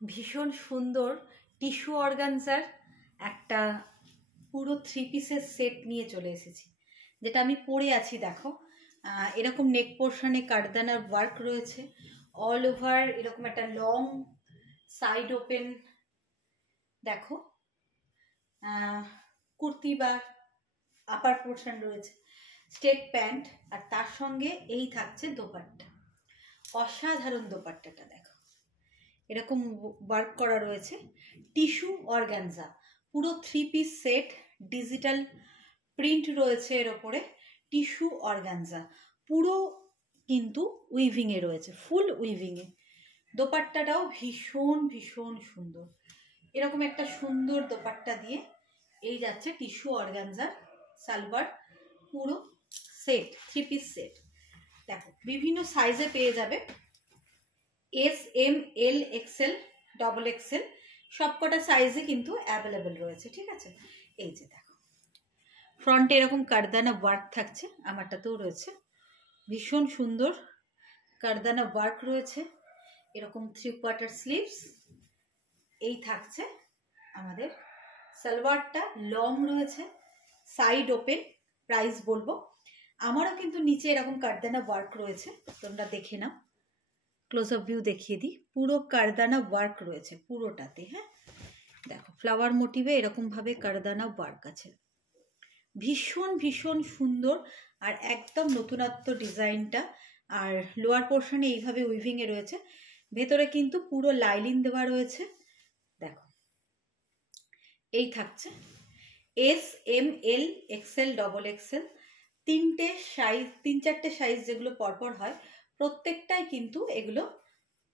ভীষণ সুন্দর tissue organza একটা পুরো 3 পিসের সেট নিয়ে চলে এসেছি, যেটা আমি পরে আছি। দেখো এরকম নেক পোর্শনে কাঠদানার ওয়ার্ক রয়েছে, অল ওভার এরকম একটা লং সাইড ওপেন দেখো কুর্তি বা আপার পোর্শন রয়েছে, স্টেট প্যান্ট, আর তার সঙ্গে এই থাকছে দোপাট্টা। অসাধারণ দোপাট্টাটা দেখো, এরকম ওয়ার্ক করা রয়েছে, টিস্যু অর্গানজা, পুরো 3 পিস সেট, ডিজিটাল প্রিন্ট রয়েছে এর ওপরে, টিস্যু অর্গানজা পুরো কিন্তু উইভিংয়ে রয়েছে, ফুল উইভিংয়ে। দোপাট্টাটাও ভীষণ ভীষণ সুন্দর, এরকম একটা সুন্দর দোপাট্টা দিয়ে এই যাচ্ছে টিস্যু অর্গানজার সালোয়ার, পুরো সেট 3 পিস সেট। দেখো বিভিন্ন সাইজে পেয়ে যাবে, এস, এম, এল, এক্সেল, ডবল এক্সেল, সবকটা সাইজে কিন্তু অ্যাভেলেবেল রয়েছে। ঠিক আছে, এই যে দেখো ফ্রন্টে এরকম কারদানা ওয়ার্ক থাকছে, আমারটাতেও রয়েছে, ভীষণ সুন্দর কারদানা ওয়ার্ক রয়েছে, এরকম 3/4 স্লিভস। এই থাকছে আমাদের সালোয়ারটা, লং রয়েছে, সাইড ওপেন। প্রাইস বলবো, আমারও কিন্তু নিচে এরকম কারদানা ওয়ার্ক রয়েছে, তোমরা দেখে নাও, ক্লোজ আপ ভিউ দেখিয়ে দিই, পুরো কারদানা ওয়ার্ক রয়েছে পুরোটাতে। হ্যাঁ দেখো ফ্লাওয়ার মোটিভে এরকমভাবে কারদানা ওয়ার্ক আছে, ভীষণ ভীষণ সুন্দর আর একদম নতুনত্ব ডিজাইনটা। আর লোয়ার পোর্শনে এইভাবে উইভিংয়ে রয়েছে, ভেতরে কিন্তু পুরো লাইলিন দেওয়া রয়েছে। দেখো এই থাকছে এস, এম, এল, এক্সেল, ডবল এক্সেল, 3-4টে সাইজ যেগুলো পরপর হয়, প্রত্যেকটাই কিন্তু এগুলো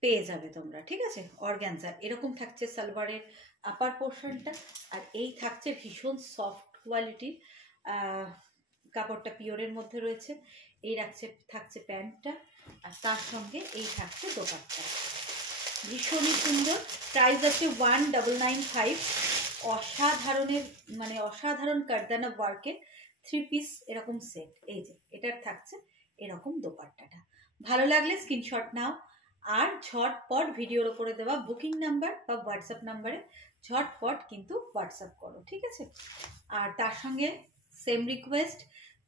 পেয়ে যাবে তোমরা। ঠিক আছে, অর্গানজার এরকম থাকছে সালোয়ারের আপার পোর্শনটা, আর এই থাকছে ভীষণ সফট কোয়ালিটির, কাপড়টা পিওরের মধ্যে রয়েছে। এই থাকছে প্যান্টটা, আর তার সঙ্গে এই থাকছে দোপাট্টা, ভীষণই সুন্দর। প্রাইস আছে 1995। অসাধারণের মানে অসাধারণ কারদানা ওয়ার্কের 3 পিস এরকম সেট। এই যে এটার থাকছে এরকম দোপাট্টাটা, ভালো লাগলে স্ক্রিনশট নাও, আর ঝটপট ভিডিওর উপরে দেওয়া বুকিং নাম্বার বা হোয়াটসঅ্যাপ নাম্বারে ঝটপট কিন্তু হোয়াটসঅ্যাপ করো। ঠিক আছে, আর তার সঙ্গে সেম রিকোয়েস্ট,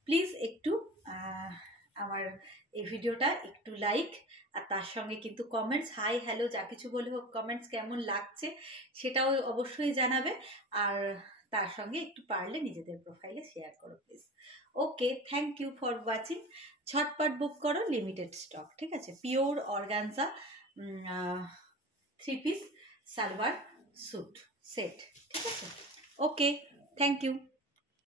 প্লিজ একটু আমার এই ভিডিওটা একটু লাইক, আর তার সঙ্গে কিন্তু কমেন্টস, হাই হ্যালো যা কিছু বলে হোক, কমেন্টস কেমন লাগছে সেটাও অবশ্যই জানাবে, আর তার সঙ্গে একটু পারলে নিজেদের প্রোফাইলে শেয়ার করো please. Okay, thank you for watching. ঝটপট বুক করো, লিমিটেড স্টক। ঠিক আছে, pure organza 3 piece salwar suit set. ঠিক আছে, ওকে, থ্যাংক ইউ।